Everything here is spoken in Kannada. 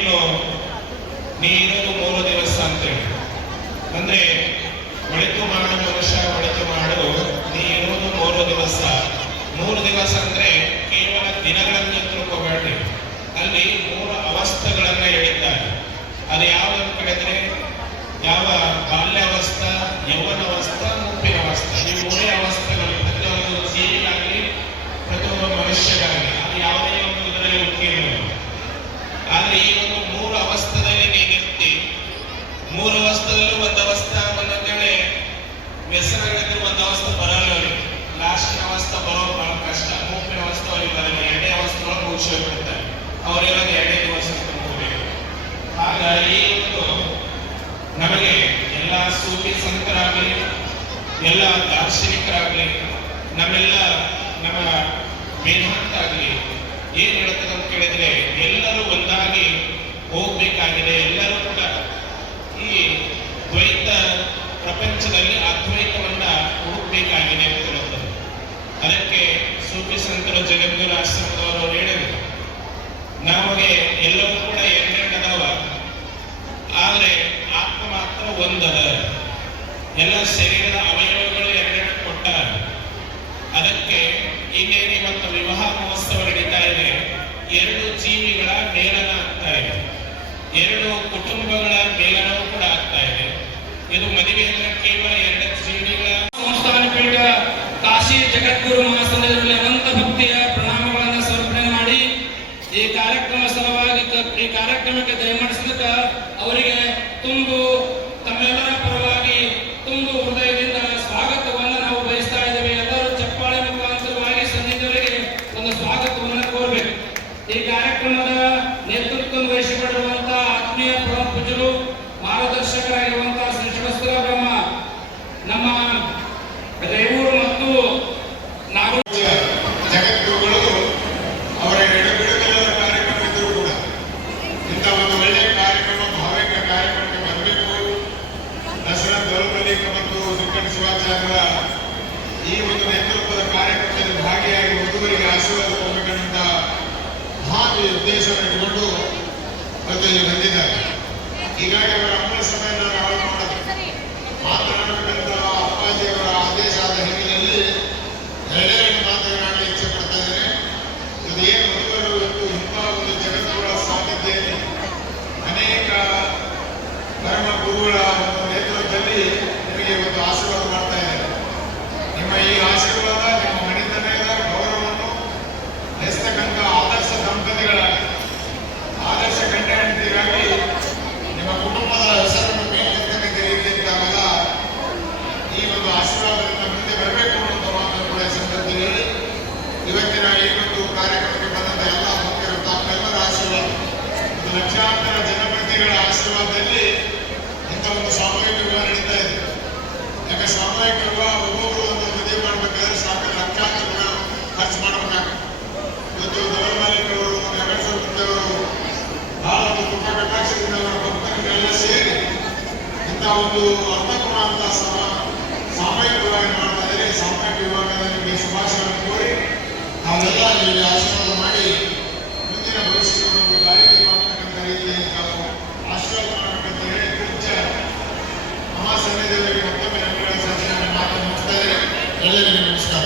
ಏನು ನೀ ಇರೋದು 3 ದಿವಸ ಅಂತೇಳಿ, ಅಂದ್ರೆ ಒಳಿತು ಮಾಡು ಮನುಷ್ಯ ಒಳಿತು ಮಾಡು, ನೀ ಇರೋದು 3 ದಿವಸ. 3 ದಿವಸ ಅಂದ್ರೆ ಕೇವಲ ದಿನಗಳನ್ನು ತಿಳ್ಕೋಬೇಡ್ರಿ, ಅಲ್ಲಿ 3 ಅವಸ್ಥೆಗಳನ್ನ ಹೇಳಿದ್ದಾರೆ. ಅದು ಯಾವ್ದು ಕೇಳಿದ್ರೆ ಯಾವ ಬಾಲ್ಯಾವಸ್ಥಾ, ಯೌವನಾವಸ್ಥಾ, ಮುಪ್ಪಿನ ಅವಸ್ಥೆ. ಈ 3 ಅವಸ್ಥೆಗಳು ಪ್ರತಿಯೊಂದು ಜೀವಿಗಾಗಲಿ ಪ್ರತಿಯೊಬ್ಬ ಮನುಷ್ಯಗಾಗಲಿ ಅದು ಯಾವುದೇ ಒಂದು ಇದರಲ್ಲಿ ಉತ್ತೀರ್ಣ. ಆದ್ರೆ ಈ ಒಂದು 3 ಅವಸ್ಥೆಯಲ್ಲಿ ನೀನಿರ್ತಿ, 3 ಅವಸ್ಥೆದಲ್ಲೂ ಒಂದು ಅವಸ್ಥೆ ಬಂದಂತೇಳಿ ವ್ಯಸನಗಳಿದ್ರೆ ಒಂದು ಅವಸ್ಥೆ ಬರಲ್ಲ. ಲಾಸ್ಟಿನ ಅವಸ್ಥೆ ಬರೋದು ಬಹಳ ಕಷ್ಟ. ಮುಪ್ಪಿನ ಅವಸ್ಥೆ ಅವ್ರಿಗೆ ಬರಲ್ಲ. 2ನೇ ಅವಸ್ಥೆಗಳು ಮುಗಿಸೋಗ್ಬಿಡ್ತಾರೆ. ಅವರಿರೋದು 2ನೇ ದಿವಸ ಹೋಗಬೇಕು. ಹಾಗಾಗಿ ಒಂದು ನಮಗೆ ಎಲ್ಲ ಸೂಫಿ ಸಂತರಾಗಲಿ, ಎಲ್ಲ ದಾರ್ಶನಿಕರಾಗಲಿ, ನಮ್ಮ ವೇದಾಂತ ಆಗಲಿ ಏನ್ ಹೇಳ್ತದೆ ಅಂತ ಕೇಳಿದ್ರೆ ಎಲ್ಲರೂ ಒಂದಾಗಿ ಹೋಗ್ಬೇಕಾಗಿದೆ. ಎಲ್ಲರೂ ಕೂಡ ಈ ದ್ವೈತ ಪ್ರಪಂಚದಲ್ಲಿ ಅದ್ವೈತವನ್ನ ಹುಡುಕ್ಬೇಕಾಗಿದೆ ಅಂತ ಹೇಳುತ್ತದೆ. ಅದಕ್ಕೆ ಸೂಫಿ ಸಂತರು ಜಗದ್ಗುರು ಆಶ್ರಮದವರು ಹೇಳಿದರು, ನಮಗೆ ಎಲ್ಲವೂ ಕೂಡ 2 ಅದಾವ, ಆದ್ರೆ ಆತ್ಮ ಮಾತ್ರ ಒಂದದ. ಎಲ್ಲ ಶರೀರದ ಅವಯವಗಳು 2 ಕೊಟ್ಟ. ಅದಕ್ಕೆ ಇನ್ನೇನು ಇವತ್ತು ವಿವಾಹ ಮಹೋತ್ಸವ ನಡೀತಾ ಇದೆ. 2 ಜೀವಿಗಳ ಮೇಲನ ಆಗ್ತಾ ಇದೆ, 2 ಕುಟುಂಬಗಳ ಮೇಲನವೂ ಕೂಡ ಆಗ್ತಾ ಇದೆ. ಇದು ಮದುವೆ ಅಂದ್ರೆ ಕೇವಲ 2 ಜೀವಿಗಳ ಸಂಸ್ಥಾನ ಪೀಠ ಕಾಶಿ ಜಗದ್ಗುರು ಮಹಾಸಂಘದಲ್ಲಿ ಅನಂತ ಭಕ್ತಿಯ ಪ್ರಣಾಮಗಳನ್ನು ಸಮರ್ಪಣೆ ಮಾಡಿ ಈ ಕಾರ್ಯಕ್ರಮ ಸಲುವಾಗಿ ಈ ಕಾರ್ಯಕ್ರಮಕ್ಕೆ ದಯಮಾಡಿಸಿದ ಅವರಿಗೆ ತಮ್ಮೆಲ್ಲರ ಪರವಾಗಿ ತುಂಬು ಹೃದಯದಿಂದ ಸ್ವಾಗತವನ್ನು ನಾವು ಬಯಸ್ತಾ ಇದ್ದೇವೆ. ಎಲ್ಲರೂ ಚಪ್ಪಾಳೆ ಮುಖಾಂತರವಾಗಿ ಸನ್ನಿಧಿಯವರಿಗೆ ಒಂದು ಸ್ವಾಗತವನ್ನು ಕೋರಬೇಕು. ಈ ಕಾರ್ಯಕ್ರಮದ ನೇತೃತ್ವ ವಹಿಸಿಕೊಂಡಿರುವಂತಹ ಆತ್ಮೀಯ ಪರಮ ಪೂಜ್ಯರು ಮಾರ್ಗದರ್ಶಕರಾಗಿರುವಂತಹ ಶ್ರೀ ಶಿವಸ್ತ್ರ ಬ್ರಹ್ಮ ನಮ್ಮ ರೇವೂರು ಮತ್ತು ಜಗದ್ಗುರುಗಳು ಅವರ ಎಡಬಿಡಗಲದ ಕಾರ್ಯಕ್ರಮ ಇದ್ದರೂ ಕೂಡ ಇಂಥ ಒಂದು ಒಳ್ಳೆಯ ಕಾರ್ಯಕ್ರಮ, ಭಾವಿಕ ಕಾರ್ಯಕ್ರಮಕ್ಕೆ ಬರಬೇಕು. ದಸರಾ ದೌರ್ಬಲಿಕ ಮತ್ತು ಶ್ರೀಕಂಠ ಶಿವಾಚಾರ್ಯರ ಈ ಒಂದು ನೇತೃತ್ವದ ಕಾರ್ಯಕ್ರಮದಲ್ಲಿ ಭಾಗಿಯಾಗಿ ಹುಡುಗರಿಗೆ ಆಶೀರ್ವಾದ ಕೊಡಬೇಕಂತ ಮಹಾನ್ ಉದ್ದೇಶವನ್ನು ಇಟ್ಟುಕೊಂಡು ಇವತ್ತು ಇಲ್ಲಿ ಬಂದಿದ್ದಾರೆ. ಹೀಗಾಗಿ ಅವರ ಅಮೂಲ್ಯ ಸಮಯವನ್ನು ನಾವು ಮಾಡೋದು ಮಾತನಾಡಬೇಕಂತ ಅಪ್ಪಾಜಿಯವರ ಆದೇಶ ಆದ ಹಿನ್ನೆಲೆಯಲ್ಲಿ 2 ಮಾತನಾಡಲು ಇಚ್ಛೆ ಪಡ್ತಾ ಇದ್ದೇನೆ. ಇದು ಏನು ಮದುವೆಗಳು ಇವತ್ತು ಇಂಥ ಒಂದು ಜಗತ್ತುಗಳ ಸಾನ್ನಿಧ್ಯದಲ್ಲಿ ಅನೇಕ ಪರಮ ಗುರುಗಳ ಒಂದು ನೇತೃತ್ವದಲ್ಲಿ ನಿಮಗೆ ಇವತ್ತು ಆಶೀರ್ವಾದ ಮಾಡ್ತಾ ಇದ್ದಾರೆ. ನಿಮ್ಮ ಈ ಆಶೀರ್ವಾದ ನಿಮ್ಮ ಮನೆತನದ ಗೌರವವನ್ನು ನೆಲೆಸ್ತಕ್ಕಂಥ ಆದರ್ಶ ದಂಪತಿಗಳಾಗಿ, ಆದರ್ಶ ಗಂಡ ಹೆಂಡತಿಗಾಗಿ ನಿಮ್ಮ ಕುಟುಂಬದ ಹೆಸರನ್ನು ಮೇಲೆತ್ತಕ್ಕಂಥ ರೀತಿಯಂತಾಗಲ್ಲ ಈ ಒಂದು ಆಶೀರ್ವಾದದಿಂದ ಮುಂದೆ ಬರಬೇಕು ಅನ್ನುವಂಥ ಮಾತನ್ನು ಕೂಡ ಸಂದರ್ಭದಲ್ಲಿ ಹೇಳಿ, ಇವತ್ತಿನ ಈ ಒಂದು ಕಾರ್ಯಕ್ರಮಕ್ಕೆ ಬಂದಂಥ ಎಲ್ಲ ಭಕ್ತರು ತಮ್ಮೆಲ್ಲರ ಆಶೀರ್ವಾದ, ಒಂದು ಲಕ್ಷಾಂತರ ಜನಪ್ರತಿನಿಧಿಗಳ ಆಶೀರ್ವಾದದಲ್ಲಿ ಇಂಥ ಒಂದು ಸಾಮೂಹಿಕ ವಿವಾಹ ನಡೀತಾ ಇದೆ. ಯಾಕೆ ಸಾಮೂಹಿಕ ವಿವಾಹ ಒಬ್ಬೊಬ್ಬರು ಒಂದು ಮದುವೆ ಮಾಡಬೇಕಾದ್ರೆ ಸಾಕು ಲಕ್ಷಾಂತರ ಖರ್ಚು ಮಾಡಬೇಕಾಗ್ತದೆ. ಇವತ್ತು ದೊಡ್ಡ ಮಾಲೀಕರು, ನಗರಸಭೆಯವರು ಬಹಳ ಒಂದು ತುಂಬ ಕಟಾಕ್ಷದಿಂದ ಅವರ ಭಕ್ತರಿಗೆಲ್ಲ ಸೇರಿ ಇಂಥ ಒಂದು ಅರ್ಥಪೂರ್ಣ ಅಂತ ಸಾಮೂಹಿಕ ವಿವಾಹ ಮಾಡ್ತಾ ಇದ್ದಾರೆ. ಸಾಮೂಹಿಕ ವಿವಾಹದಲ್ಲಿ ನಿಮಗೆ ಶುಭಾಶಯವನ್ನು ಕೋರಿ ನಾವೆಲ್ಲ ನಿಮಗೆ ಆಶೀರ್ವಾದ ಮಾಡಿ ಮುಂದಿನ ಭವಿಷ್ಯವನ್ನು ದಾರಿ ಮಾಡ್ತಕ್ಕಂಥ ರೀತಿಯಲ್ಲಿ ನಾವು ಆಶೀರ್ವಾದ ಮಾಡಬೇಕಂತ ಹೇಳಿ ಪೂಜ್ಯ ಮಹಾಸನ್ನಿಧಿಯವರಿಗೆ ಮತ್ತೊಮ್ಮೆ ನಮಗೆ ಮಾತನ್ನು ಮುಗಿಸ್ತಾ ಇದ್ದಾರೆ. ಎಲ್ಲರಿಗೂ ನಮಸ್ಕಾರ.